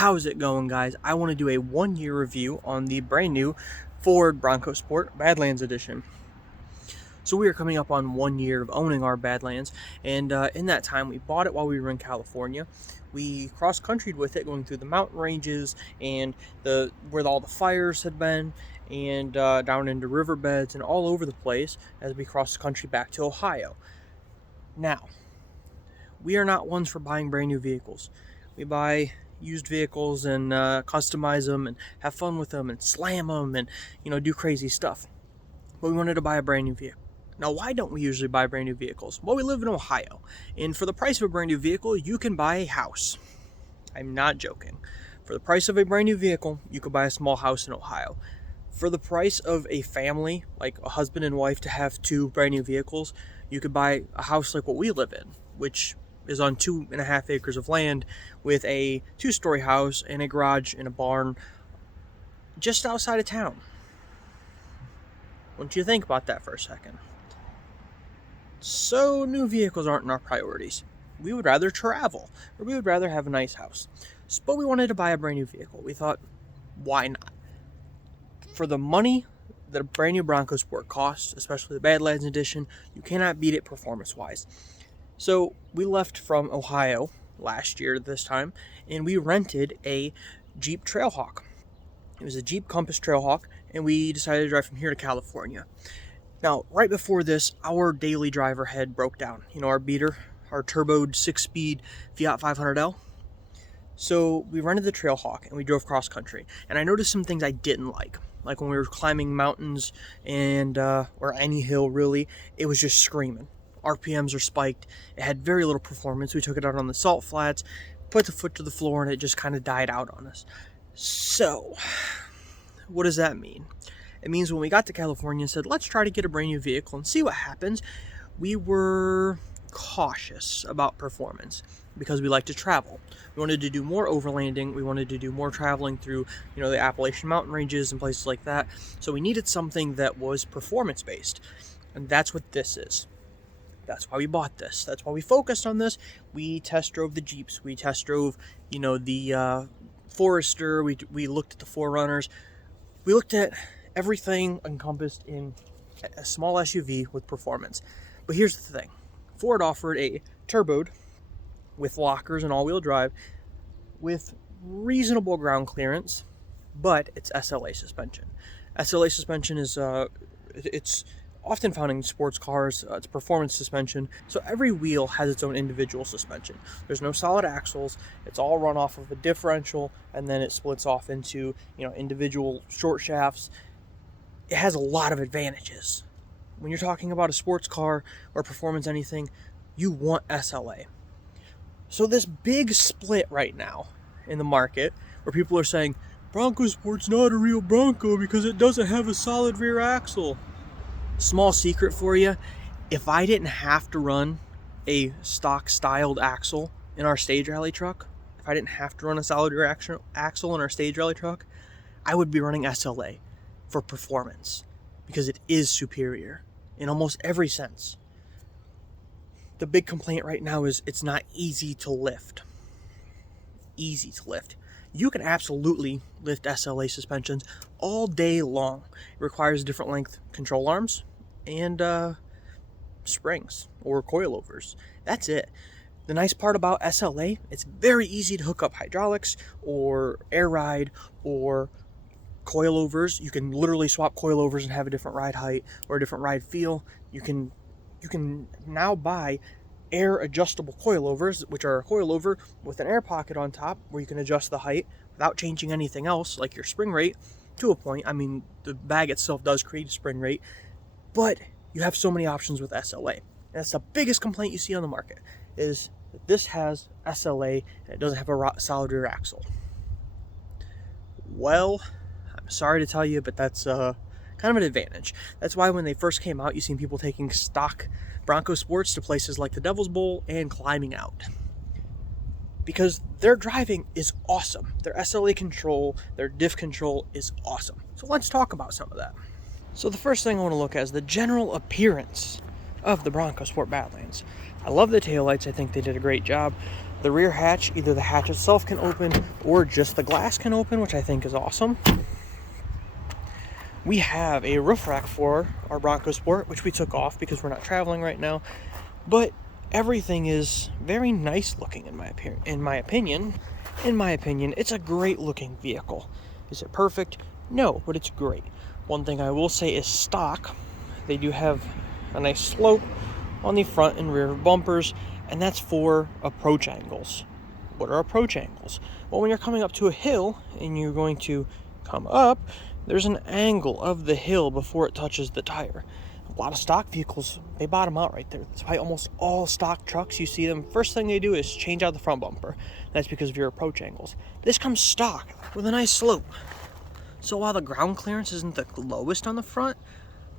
How's it going, guys? I want to do a 1-year review on the brand new Ford Bronco Sport Badlands edition. So we are coming up on 1 year of owning our Badlands, and in that time we bought it while we were in California. We cross-countryed with it, going through the mountain ranges and where all the fires had been, and down into riverbeds and all over the place as we crossed the country back to Ohio. Now, we are not ones for buying brand new vehicles. We buy used vehicles and customize them and have fun with them and slam them and do crazy stuff. But we wanted to buy a brand new vehicle. Now, why don't we usually buy brand new vehicles? Well, we live in Ohio, and for the price of a brand new vehicle, you can buy a house. I'm not joking. For the price of a brand new vehicle, you could buy a small house in Ohio. For the price of a family, like a husband and wife, to have 2 brand new vehicles, you could buy a house like what we live in, which is on 2.5 acres of land with a 2-story house and a garage and a barn just outside of town. Why don't you think about that for a second? So new vehicles aren't in our priorities. We would rather travel, or we would rather have a nice house. But we wanted to buy a brand new vehicle. We thought, why not? For the money that a brand new Bronco Sport costs, especially the Badlands edition, you cannot beat it performance-wise. So we left from Ohio last year this time, and we rented a Jeep Trailhawk. It was a Jeep Compass Trailhawk, and we decided to drive from here to California. Now, right before this, our daily driver head broke down. Our beater, our turboed 6-speed Fiat 500L. So we rented the Trailhawk, and we drove cross-country. And I noticed some things I didn't like when we were climbing mountains and or any hill, really, it was just screaming. RPMs are spiked. It had very little performance. We took it out on the salt flats, put the foot to the floor, and it just kind of died out on us. So, what does that mean? It means when we got to California and said, let's try to get a brand new vehicle and see what happens, we were cautious about performance because we like to travel. We wanted to do more overlanding. We wanted to do more traveling through, the Appalachian mountain ranges and places like that. So we needed something that was performance-based, and that's what this is. That's why we bought this. That's why we focused on this. We test drove the Jeeps. We test drove, the Forester. We looked at the 4Runners. We looked at everything encompassed in a small SUV with performance. But here's the thing. Ford offered a turboed with lockers and all-wheel drive with reasonable ground clearance, but it's SLA suspension. SLA suspension is it's often found in sports cars. It's performance suspension. So every wheel has its own individual suspension. There's no solid axles. It's all run off of a differential, and then it splits off into individual short shafts. It has a lot of advantages. When you're talking about a sports car or performance anything, you want SLA. So this big split right now in the market where people are saying, Bronco Sport's not a real Bronco because it doesn't have a solid rear axle. Small secret for you, if I didn't have to run a stock styled axle in our stage rally truck, if I didn't have to run a solid rear axle in our stage rally truck, I would be running SLA for performance because it is superior in almost every sense. The big complaint right now is it's not easy to lift. Easy to lift. You can absolutely lift SLA suspensions all day long. It requires different length control arms and springs or coilovers. That's it. The nice part about SLA, it's very easy to hook up hydraulics or air ride or coilovers. You can literally swap coilovers and have a different ride height or a different ride feel. You can now buy air adjustable coilovers, which are a coilover with an air pocket on top where you can adjust the height without changing anything else, like your spring rate to a point. I mean, the bag itself does create a spring rate, but you have so many options with SLA. And that's the biggest complaint you see on the market, is that this has SLA and it doesn't have a solid rear axle. Well, I'm sorry to tell you, but that's kind of an advantage. That's why when they first came out, you've seen people taking stock Bronco Sports to places like the Devil's Bowl and climbing out. Because their driving is awesome. Their SLA control, their diff control is awesome. So let's talk about some of that. So the first thing I want to look at is the general appearance of the Bronco Sport Badlands. I love the taillights. I think they did a great job. The rear hatch, either the hatch itself can open or just the glass can open, which I think is awesome. We have a roof rack for our Bronco Sport, which we took off because we're not traveling right now. But everything is very nice looking in my opinion. In my opinion, it's a great looking vehicle. Is it perfect? No, but it's great. One thing I will say is stock. They do have a nice slope on the front and rear bumpers, and that's for approach angles. What are approach angles? Well, when you're coming up to a hill and you're going to come up, there's an angle of the hill before it touches the tire. A lot of stock vehicles, they bottom out right there. That's why almost all stock trucks, you see them, first thing they do is change out the front bumper. That's because of your approach angles. This comes stock with a nice slope. So while the ground clearance isn't the lowest on the front,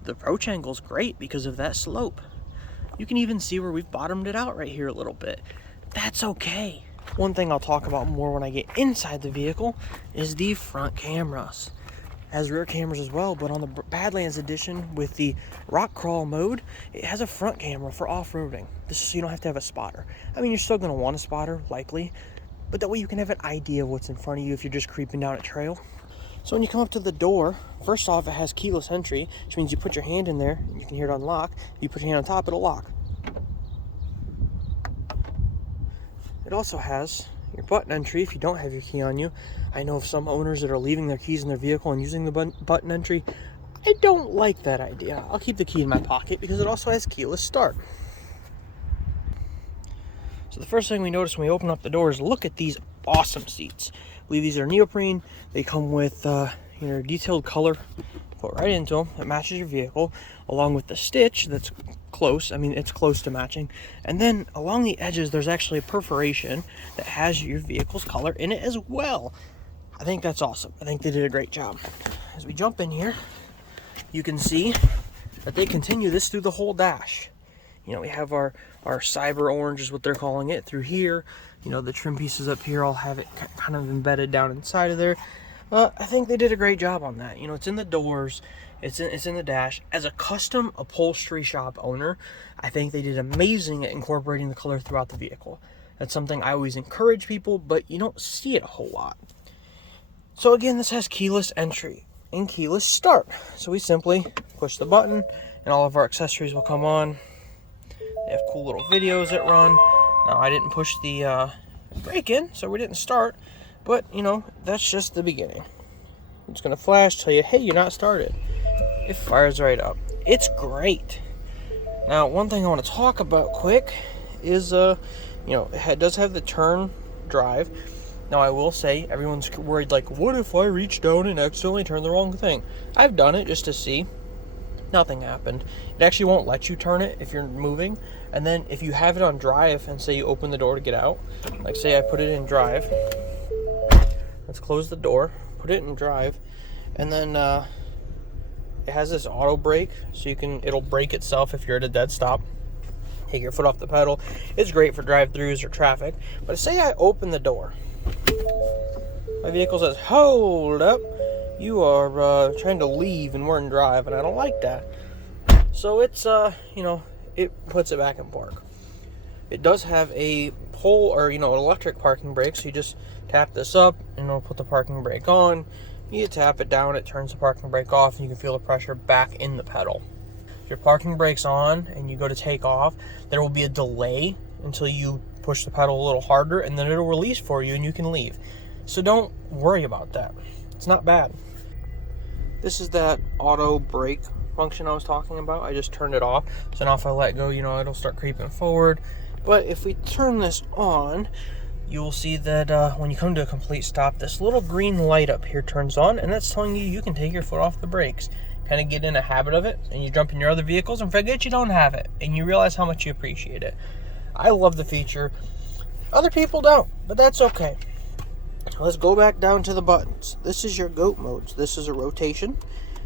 the approach angle is great because of that slope. You can even see where we've bottomed it out right here a little bit. That's okay. One thing I'll talk about more when I get inside the vehicle is the front cameras. It has rear cameras as well, but on the Badlands edition with the rock crawl mode, it has a front camera for off-roading. This is so you don't have to have a spotter. I mean, you're still going to want a spotter, likely, but that way you can have an idea of what's in front of you if you're just creeping down a trail. So when you come up to the door, first off, it has keyless entry, which means you put your hand in there, and you can hear it unlock. You put your hand on top, it'll lock. It also has your button entry if you don't have your key on you. I know of some owners that are leaving their keys in their vehicle and using the button entry. I don't like that idea. I'll keep the key in my pocket because it also has keyless start. So the first thing we notice when we open up the door is look at these awesome seats. I believe these are neoprene. They come with your detailed color. Put right into them. It matches your vehicle, along with the stitch that's close. I mean, it's close to matching. And then along the edges, there's actually a perforation that has your vehicle's color in it as well. I think that's awesome. I think they did a great job. As we jump in here, you can see that they continue this through the whole dash. You know, we have our cyber orange is what they're calling it through here. You know, the trim pieces up here all have it kind of embedded down inside of there. I think they did a great job on that. You know, it's in the doors, it's in the dash. As a custom upholstery shop owner, I think they did amazing at incorporating the color throughout the vehicle. That's something I always encourage people, but you don't see it a whole lot. So again, this has keyless entry and keyless start. So we simply push the button and all of our accessories will come on. They have cool little videos that run. Now, I didn't push the brake in, so we didn't start. But, you know, that's just the beginning. It's going to flash, tell you, hey, you're not started. It fires right up. It's great. Now, one thing I want to talk about quick is, you know, it does have the turn drive. Now, I will say, everyone's worried, like, what if I reach down and accidentally turn the wrong thing? I've done it just to see. Nothing happened. It actually won't let you turn it if you're moving. And then if you have it on drive and say you open the door to get out, like say I put it in drive. Let's close the door, put it in drive, and then it has this auto brake, so it'll brake itself if you're at a dead stop. Take your foot off the pedal. It's great for drive-throughs or traffic. But say I open the door. My vehicle says, hold up. You are trying to leave and we're in drive, and I don't like that. So it's, you know, it puts it back in park. It does have a pull or, you know, an electric parking brake, so you just tap this up and it'll put the parking brake on. You tap it down, it turns the parking brake off, and you can feel the pressure back in the pedal. If your parking brake's on and you go to take off, there will be a delay until you push the pedal a little harder, and then it'll release for you and you can leave. So don't worry about that. It's not bad. This is that auto brake function I was talking about. I just turned it off, so now if I let go, you know, it'll start creeping forward. But if we turn this on, you will see that when you come to a complete stop, this little green light up here turns on, and that's telling you you can take your foot off the brakes. Kind of get in a habit of it, and you jump in your other vehicles and forget you don't have it, and you realize how much you appreciate it. I love the feature. Other people don't, but that's okay. Let's go back down to the buttons. This is your GOAT modes. This is a rotation,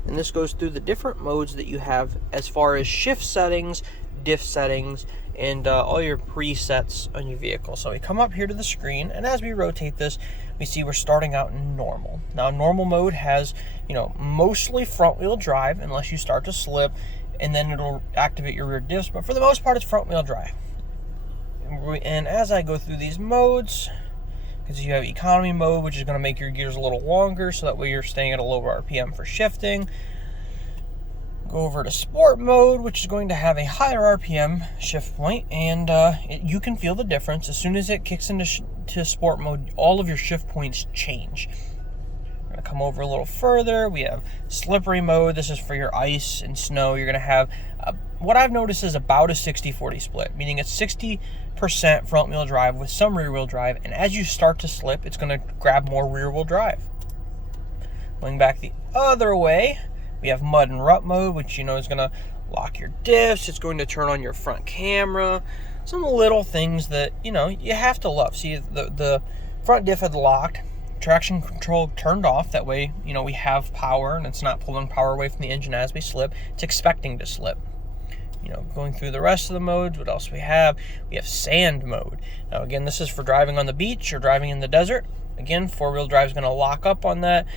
and this goes through the different modes that you have as far as shift settings, diff settings, and all your presets on your vehicle. So we come up here to the screen, and as we rotate this, we see we're starting out in normal. Now, normal mode has, you know, mostly front wheel drive unless you start to slip, and then it'll activate your rear diffs, but for the most part, it's front wheel drive. And as I go through these modes, because you have economy mode, which is going to make your gears a little longer, so that way you're staying at a lower RPM for shifting. Go over to sport mode, which is going to have a higher RPM shift point, and you can feel the difference. As soon as it kicks into sport mode, all of your shift points change. We're going to come over a little further. We have slippery mode. This is for your ice and snow. You're going to have, what I've noticed is about a 60-40 split, meaning it's 60% front wheel drive with some rear wheel drive, and as you start to slip, it's going to grab more rear wheel drive. Going back the other way, we have mud and rut mode, which is going to lock your diffs. It's going to turn on your front camera. Some little things that you have to love. See, the front diff had locked, traction control turned off. That way we have power, and it's not pulling power away from the engine as we slip. It's expecting to slip. Going through the rest of the modes, what else we have? We have sand mode. Now again, this is for driving on the beach or driving in the desert. Again, four-wheel drive is going to lock up on that.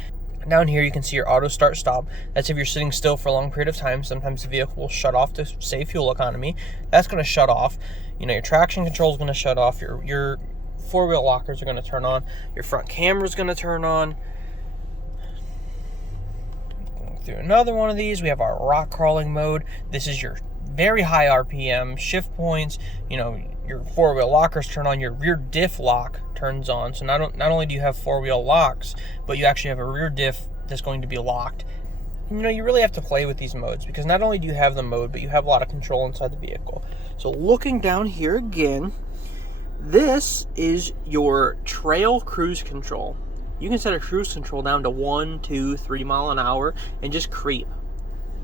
Down here you can see your auto start stop. That's if you're sitting still for a long period of time. Sometimes the vehicle will shut off to save fuel economy. That's going to shut off. Your traction control is going to shut off. Your four-wheel lockers are going to turn on. Your front camera is going to turn on. Going through another one of these, we have our rock crawling mode. This is your very high RPM shift points. Your four-wheel lockers turn on. Your rear diff lock turns on. So not only do you have four-wheel locks, but you actually have a rear diff that's going to be locked. You really have to play with these modes, because not only do you have the mode, but you have a lot of control inside the vehicle. So looking down here again, this is your trail cruise control. You can set a cruise control down to 1, 2, 3 mile an hour and just creep.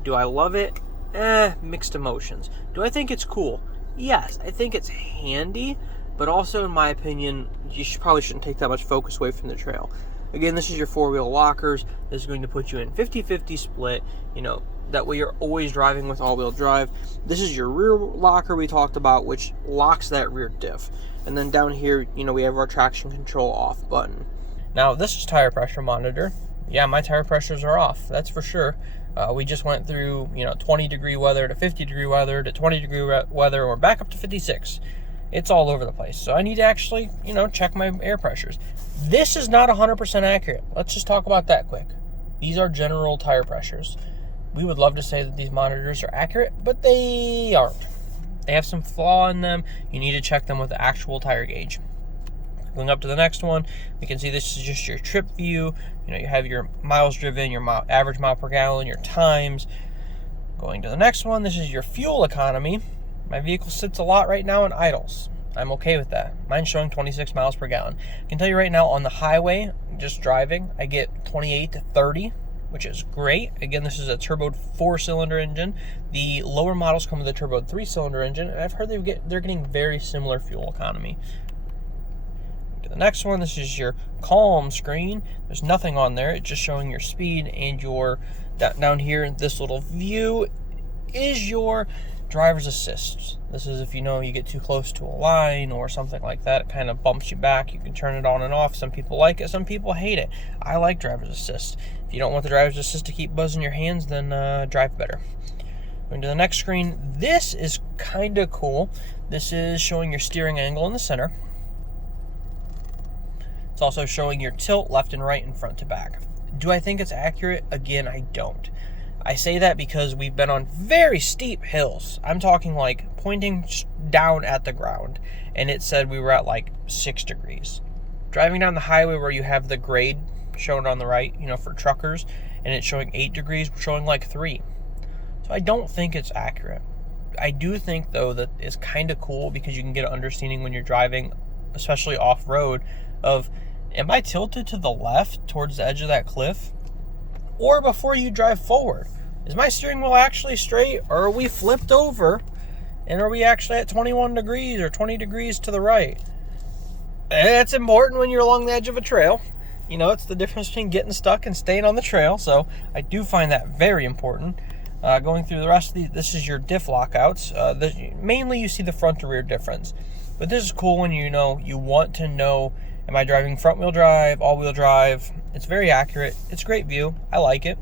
Do I love it? Mixed emotions. Do I think it's cool? Yes, I think it's handy, but also in my opinion, you probably shouldn't take that much focus away from the trail. Again, this is your four-wheel lockers. This is going to put you in 50-50 split. That way you're always driving with all-wheel drive. This is your rear locker we talked about, which locks that rear diff. And then down here, we have our traction control off button. Now, this is tire pressure monitor. Yeah, my tire pressures are off, that's for sure. We just went through, 20-degree weather to 50-degree weather to 20-degree weather, and we're back up to 56. It's all over the place. So I need to actually, check my air pressures. This is not 100% accurate. Let's just talk about that quick. These are general tire pressures. We would love to say that these monitors are accurate, but they aren't. They have some flaw in them. You need to check them with the actual tire gauge. Going up to the next one, we can see this is just your trip view. You have your miles driven, your average mile per gallon, your times. Going to the next one, this is your fuel economy. My vehicle sits a lot right now in idles. I'm okay with that. Mine's showing 26 miles per gallon. I can tell you right now, on the highway, just driving, I get 28 to 30, which is great. Again, this is a turboed 4-cylinder engine. The lower models come with a turboed 3-cylinder engine, and I've heard they're getting very similar fuel economy. The next one, this is your calm screen. There's nothing on there. It's just showing your speed, and your down here, this little view is your driver's assist. This is if you get too close to a line or something like that, it kind of bumps you back. You can turn it on and off. Some people like it, some people hate it. I like driver's assist. If you don't want the driver's assist to keep buzzing your hands, then drive better. Going to the next screen, this is kind of cool. This is showing your steering angle in the center. It's also showing your tilt left and right and front to back. Do I think it's accurate? Again, I don't. I say that because we've been on very steep hills. I'm talking like pointing down at the ground, and it said we were at like 6 degrees. Driving down the highway where you have the grade shown on the right, for truckers, and it's showing 8 degrees, we're showing like 3. So I don't think it's accurate. I do think, though, that it's kind of cool because you can get an understanding when you're driving, especially off-road, of, am I tilted to the left towards the edge of that cliff? Or before you drive forward, is my steering wheel actually straight, or are we flipped over, and are we actually at 21 degrees or 20 degrees to the right? And that's important when you're along the edge of a trail. It's the difference between getting stuck and staying on the trail, so I do find that very important. Going through the rest of these, this is your diff lockouts. Mainly you see the front to rear difference. But this is cool when you want to know, am I driving front wheel drive, all wheel drive? It's very accurate. It's a great view. I like it.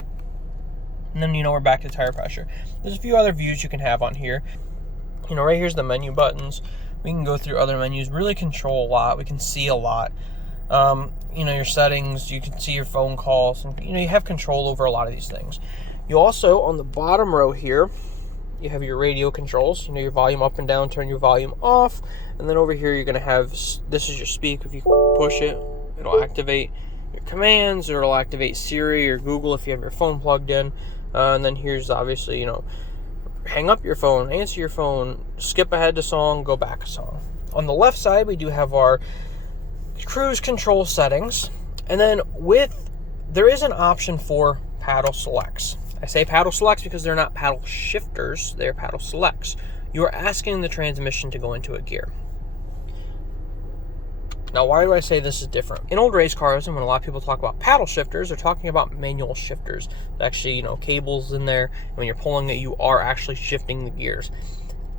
And then we're back to tire pressure. There's a few other views you can have on here. Right here's the menu buttons. We can go through other menus, really control a lot. We can see a lot. Your settings, you can see your phone calls, and you have control over a lot of these things. You also, on the bottom row here, you have your radio controls, your volume up and down, turn your volume off, and then over here you're going to have, this is your speak. If you push it, it'll activate your commands, or it'll activate Siri or Google if you have your phone plugged in, and then here's obviously, hang up your phone, answer your phone, skip ahead to song, go back a song. On the left side, we do have our cruise control settings, and then there is an option for paddle selects. I say paddle selects because they're not paddle shifters, they're paddle selects. You are asking the transmission to go into a gear. Now, why do I say this is different? In old race cars, and when a lot of people talk about paddle shifters, they're talking about manual shifters. Actually, cables in there, and when you're pulling it, you are actually shifting the gears.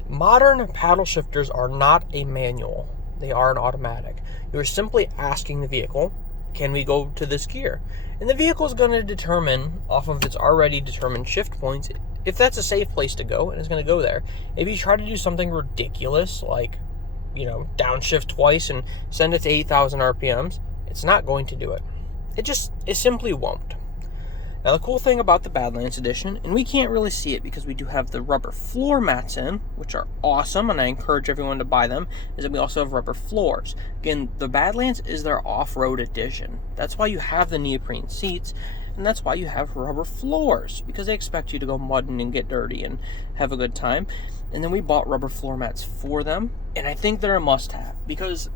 Modern paddle shifters are not a manual. They are an automatic. You're simply asking the vehicle, can we go to this gear? And the vehicle is going to determine, off of its already determined shift points, if that's a safe place to go, and it's going to go there. If you try to do something ridiculous, like, downshift twice and send it to 8,000 RPMs, it's not going to do it. It simply won't. Now, the cool thing about the Badlands edition, and we can't really see it because we do have the rubber floor mats in, which are awesome, and I encourage everyone to buy them, is that we also have rubber floors. Again, the Badlands is their off-road edition. That's why you have the neoprene seats, and that's why you have rubber floors, because they expect you to go mudding and get dirty and have a good time. And then we bought rubber floor mats for them, and I think they're a must-have, because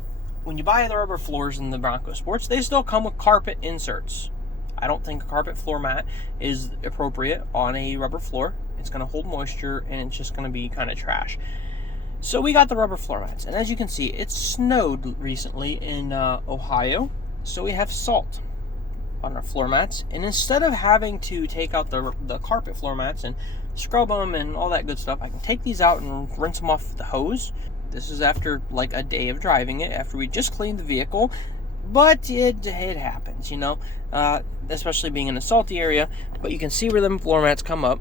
when you buy the rubber floors in the Bronco Sports, they still come with carpet inserts. I don't think a carpet floor mat is appropriate on a rubber floor. It's going to hold moisture, and it's just going to be kind of trash. So we got the rubber floor mats, and as you can see, it snowed recently in Ohio, so we have salt on our floor mats. And instead of having to take out the carpet floor mats and scrub them and all that good stuff, I can take these out and rinse them off with the hose. This is after like a day of driving it, after we just cleaned the vehicle. But it happens, especially being in a salty area. But you can see where them floor mats come up.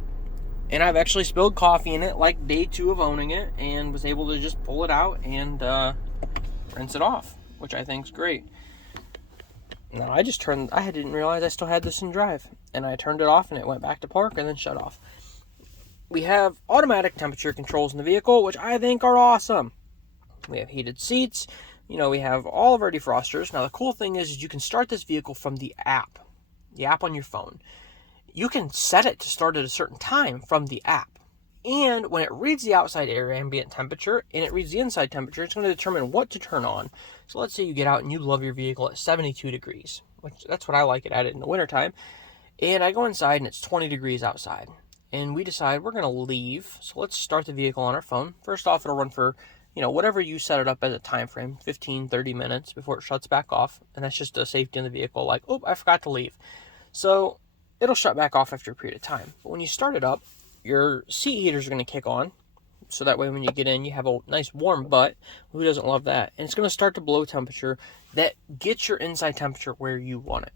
And I've actually spilled coffee in it like day 2 of owning it, and was able to just pull it out and rinse it off, which I think is great. Now, I didn't realize I still had this in drive. And I turned it off, and it went back to park and then shut off. We have automatic temperature controls in the vehicle, which I think are awesome. We have heated seats. We have all of our defrosters. Now, the cool thing is you can start this vehicle from the app on your phone. You can set it to start at a certain time from the app. And when it reads the outside air ambient temperature and it reads the inside temperature, it's going to determine what to turn on. So let's say you get out and you love your vehicle at 72 degrees, which that's what I like it at in the wintertime. And I go inside and it's 20 degrees outside. And we decide we're going to leave. So let's start the vehicle on our phone. First off, it'll run for whatever you set it up as a time frame, 15, 30 minutes before it shuts back off. And that's just a safety in the vehicle, like, oh, I forgot to leave. So it'll shut back off after a period of time. But when you start it up, your seat heaters are going to kick on. So that way when you get in, you have a nice warm butt. Who doesn't love that? And it's going to start to blow temperature that gets your inside temperature where you want it.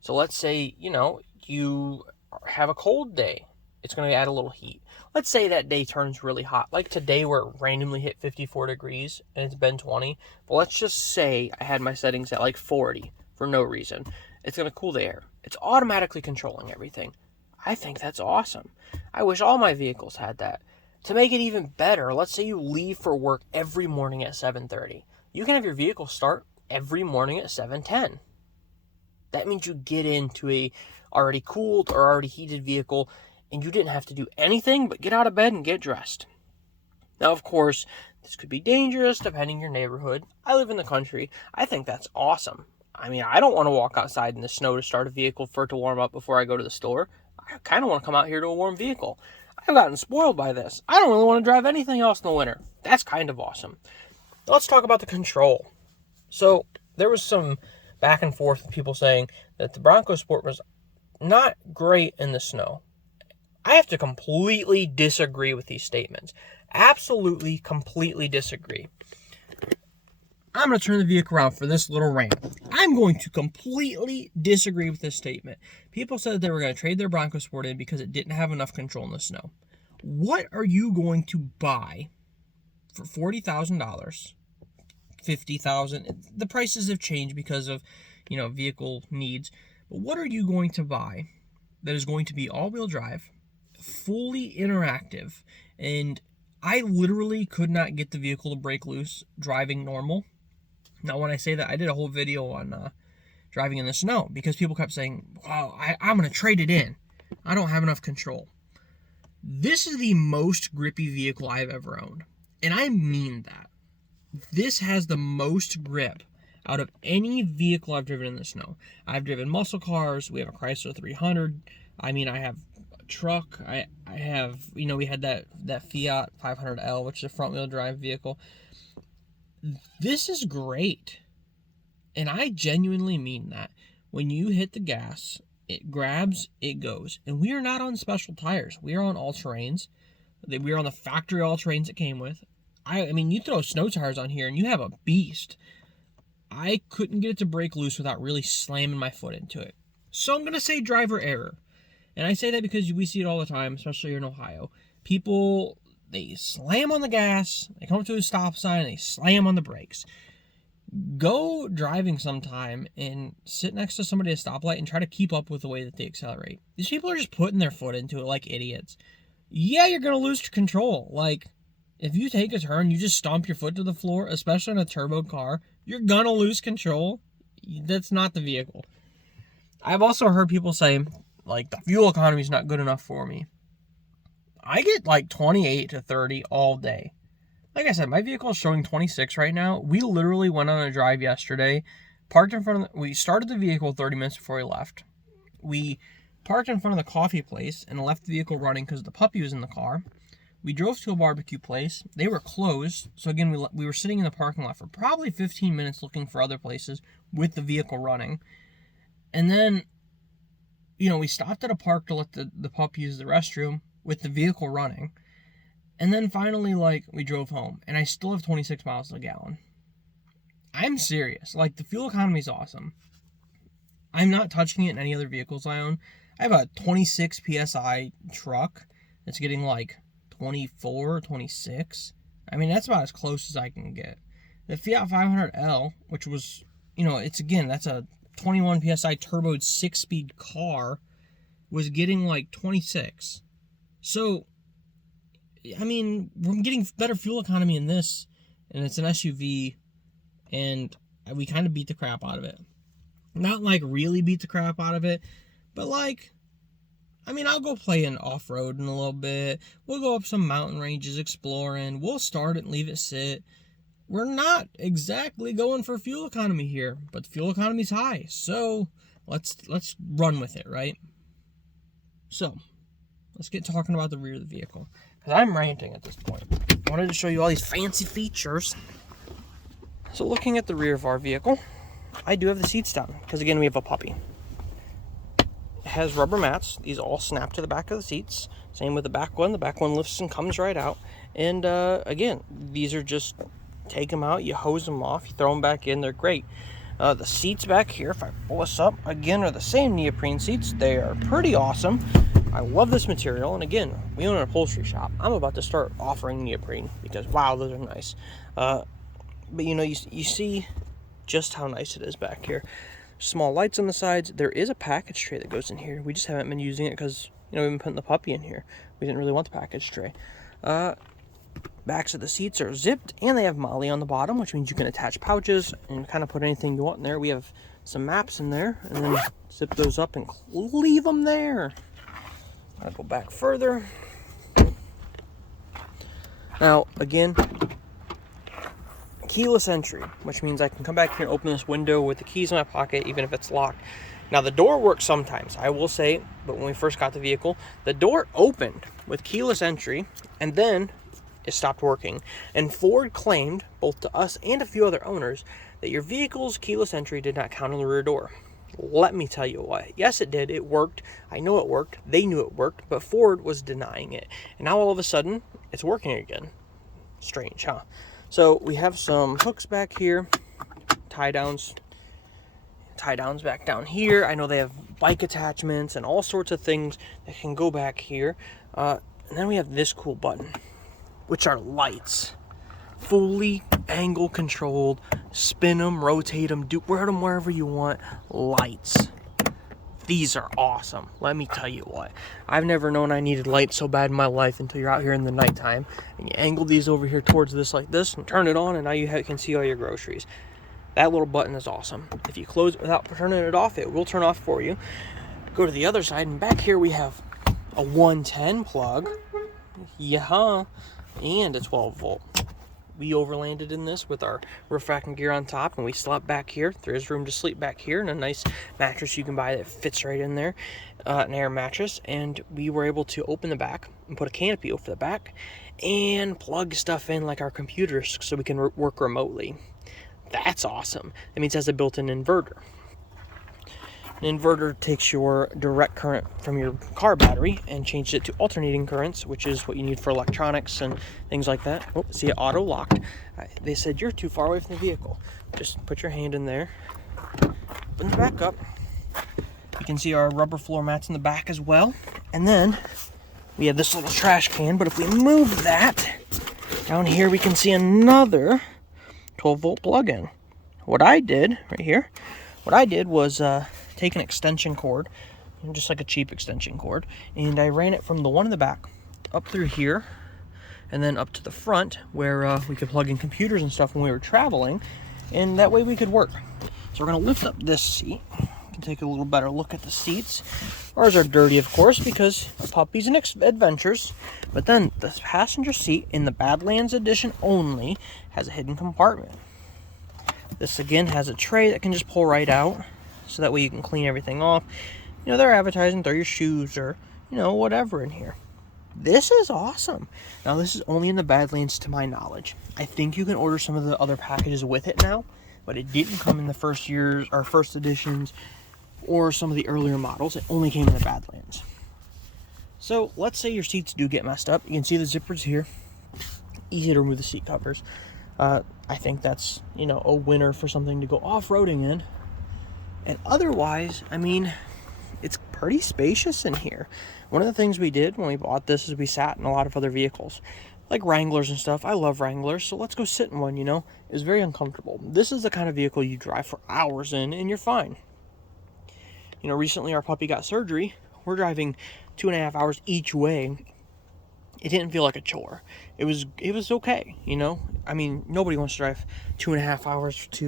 So let's say, you have a cold day. It's going to add a little heat. Let's say that day turns really hot. Like today where it randomly hit 54 degrees and it's been 20. But let's just say I had my settings at like 40 for no reason. It's going to cool the air. It's automatically controlling everything. I think that's awesome. I wish all my vehicles had that. To make it even better, let's say you leave for work every morning at 7:30. You can have your vehicle start every morning at 7:10. That means you get into a already cooled or already heated vehicle, and you didn't have to do anything but get out of bed and get dressed. Now, of course, this could be dangerous depending on your neighborhood. I live in the country. I think that's awesome. I mean, I don't want to walk outside in the snow to start a vehicle for it to warm up before I go to the store. I kind of want to come out here to a warm vehicle. I've gotten spoiled by this. I don't really want to drive anything else in the winter. That's kind of awesome. Let's talk about the control. So there was some back and forth with people saying that the Bronco Sport was not great in the snow. I have to completely disagree with these statements. Absolutely, completely disagree. I'm going to turn the vehicle around for this little rant. I'm going to completely disagree with this statement. People said they were going to trade their Bronco Sport in because it didn't have enough control in the snow. What are you going to buy for $40,000, $50,000. The prices have changed because of, vehicle needs. But what are you going to buy that is going to be all-wheel drive, fully interactive, and I literally could not get the vehicle to break loose driving normal. Now, when I say that, I did a whole video on driving in the snow because people kept saying, wow, I'm going to trade it in. I don't have enough control. This is the most grippy vehicle I've ever owned. And I mean that. This has the most grip out of any vehicle I've driven in the snow. I've driven muscle cars. We have a Chrysler 300. I mean, I have a truck. I have, we had that Fiat 500L, which is a front-wheel drive vehicle. This is great. And I genuinely mean that. When you hit the gas, it grabs, it goes. And we are not on special tires. We are on all-terrains. We are on the factory all-terrains it came with. I mean, you throw snow tires on here and you have a beast. I couldn't get it to break loose without really slamming my foot into it. So I'm going to say driver error. And I say that because we see it all the time, especially here in Ohio. People, they slam on the gas, they come up to a stop sign, and they slam on the brakes. Go driving sometime and sit next to somebody at a stoplight and try to keep up with the way that they accelerate. These people are just putting their foot into it like idiots. Yeah, you're going to lose control. Like, if you take a turn, you just stomp your foot to the floor, especially in a turbo car, you're going to lose control. That's not the vehicle. I've also heard people say, like, the fuel economy is not good enough for me. I get like 28 to 30 all day. Like I said, my vehicle is showing 26 right now. We literally went on a drive yesterday, parked in front of we started the vehicle 30 minutes before we left. We parked in front of the coffee place and left the vehicle running because the puppy was in the car. We drove to a barbecue place. They were closed. So again, we were sitting in the parking lot for probably 15 minutes looking for other places with the vehicle running. And then, we stopped at a park to let the pup use the restroom with the vehicle running. And then finally, we drove home. And I still have 26 miles a gallon. I'm serious. The fuel economy is awesome. I'm not touching it in any other vehicles I own. I have a 26 PSI truck that's getting 24, 26. I mean, that's about as close as I can get. The Fiat 500L, which was, that's a 21 PSI turboed 6-speed car, was getting 26. So, I mean, we're getting better fuel economy in this, and it's an SUV, and we kind of beat the crap out of it. Not really beat the crap out of it, but I'll go play in off-road in a little bit. We'll go up some mountain ranges exploring. We'll start it and leave it sit. We're not exactly going for fuel economy here, but the fuel economy's high. So let's run with it, right? So let's get talking about the rear of the vehicle, because I'm ranting at this point. I wanted to show you all these fancy features. So looking at the rear of our vehicle, I do have the seats down, because again, we have a puppy. It has rubber mats. These all snap to the back of the seats. Same with the back one. The back one lifts and comes right out. And again, these are just, take them out, you hose them off, you throw them back in, they're great. The seats back here, if I pull this up, again, are the same neoprene seats. They are pretty awesome. I love this material, and again, we own an upholstery shop. I'm about to start offering neoprene, because wow, those are nice. But you see just how nice it is back here. Small lights on the sides. There is a package tray that goes in here. We just haven't been using it because we've been putting the puppy in here. We didn't really want the package tray. Backs of the seats are zipped, and they have MOLLE on the bottom, which means you can attach pouches and kind of put anything you want in there. We have some maps in there, and then zip those up and leave them there. I'll go back further. Now, again, keyless entry, which means I can come back here and open this window with the keys in my pocket, even if it's locked. Now, the door works sometimes, I will say, but when we first got the vehicle, the door opened with keyless entry, and then it stopped working. And Ford claimed, both to us and a few other owners, that your vehicle's keyless entry did not count on the rear door. Let me tell you what. Yes, it did. It worked. I know it worked. They knew it worked, but Ford was denying it. And now all of a sudden, it's working again. Strange, huh? So we have some hooks back here, tie downs back down here. I know they have bike attachments and all sorts of things that can go back here. And then we have this cool button, which are lights. fully angle controlled, spin them, rotate them, wear them wherever you want, lights. These are awesome. Let me tell you what. I've never known I needed lights so bad in my life until you're out here in the nighttime and you angle these over here towards this like this and turn it on, and now you can see all your groceries. That little button is awesome. If you close it without turning it off, it will turn off for you. Go to the other side, and back here we have a 110 plug. Yeah, and a 12 volt. We overlanded in this with our roof rack and gear on top, and we slept back here. There's room to sleep back here, and a nice mattress you can buy that fits right in there, an air mattress. And we were able to open the back and put a canopy over the back and plug stuff in like our computers so we can work remotely. That's awesome. That means it has a built-in inverter. An inverter takes your direct current from your car battery and changes it to alternating currents, which is what you need for electronics and things like that. Oh, see it auto locked. They said you're too far away from the vehicle. Just put your hand in there, open the back up. You can see our rubber floor mats in the back as well. And then we have this little trash can, but if we move that, down here we can see another 12 volt plug-in. What I did right here, was take an extension cord, just like a cheap extension cord, and I ran it from the one in the back up through here and then up to the front where we could plug in computers and stuff when we were traveling, and that way we could work. So we're going to lift up this seat. You can take a little better look at the seats. Ours are dirty, of course, because puppies and adventures, but then the passenger seat in the Badlands edition only has a hidden compartment. This again has a tray that can just pull right out, so that way you can clean everything off. You know, they're advertising, throw your shoes or, you know, whatever in here. This is awesome. Now, this is only in the Badlands to my knowledge. I think you can order some of the other packages with it now, but it didn't come in the first years or first editions or some of the earlier models. It only came in the Badlands. So let's say your seats do get messed up. You can see the zippers here. Easy to remove the seat covers. I think that's, you know, a winner for something to go off-roading in. And otherwise, I mean, it's pretty spacious in here. One of the things we did when we bought this is we sat in a lot of other vehicles, like Wranglers and stuff. I love Wranglers, so let's go sit in one, you know. It was very uncomfortable. This is the kind of vehicle you drive for hours in, and you're fine. You know, recently our puppy got surgery. We're driving 2.5 hours each way. It didn't feel like a chore. It was okay, you know. I mean, nobody wants to drive 2.5 hours to,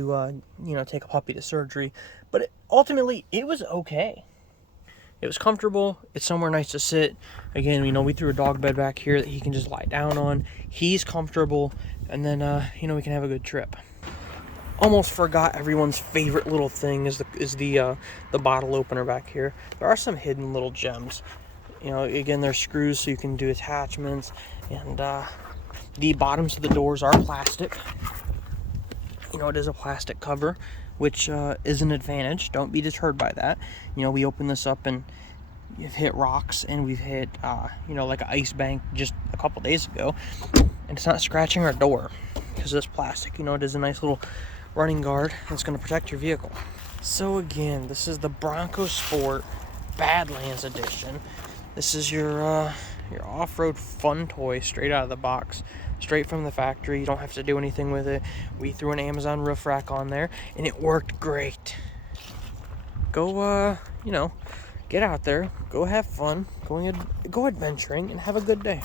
you know, take a puppy to surgery. But ultimately, it was okay. It was comfortable. It's somewhere nice to sit. Again, you know, we threw a dog bed back here that he can just lie down on. He's comfortable. And then, you know, we can have a good trip. Almost forgot everyone's favorite little thing is the bottle opener back here. There are some hidden little gems. You know, again, there's screws so you can do attachments. And the bottoms of the doors are plastic. You know, it is a plastic cover, which is an advantage. Don't be deterred by that. You know, we opened this up and you've hit rocks, and we've hit, you know, like an ice bank just a couple days ago. And it's not scratching our door because it's plastic. You know, it is a nice little running guard that's going to protect your vehicle. So again, this is the Bronco Sport Badlands edition. This is your off-road fun toy straight out of the box, straight from the factory. You don't have to do anything with it. We threw an Amazon roof rack on there, and it worked great. Go, you know, get out there, go have fun, go adventuring, and have a good day.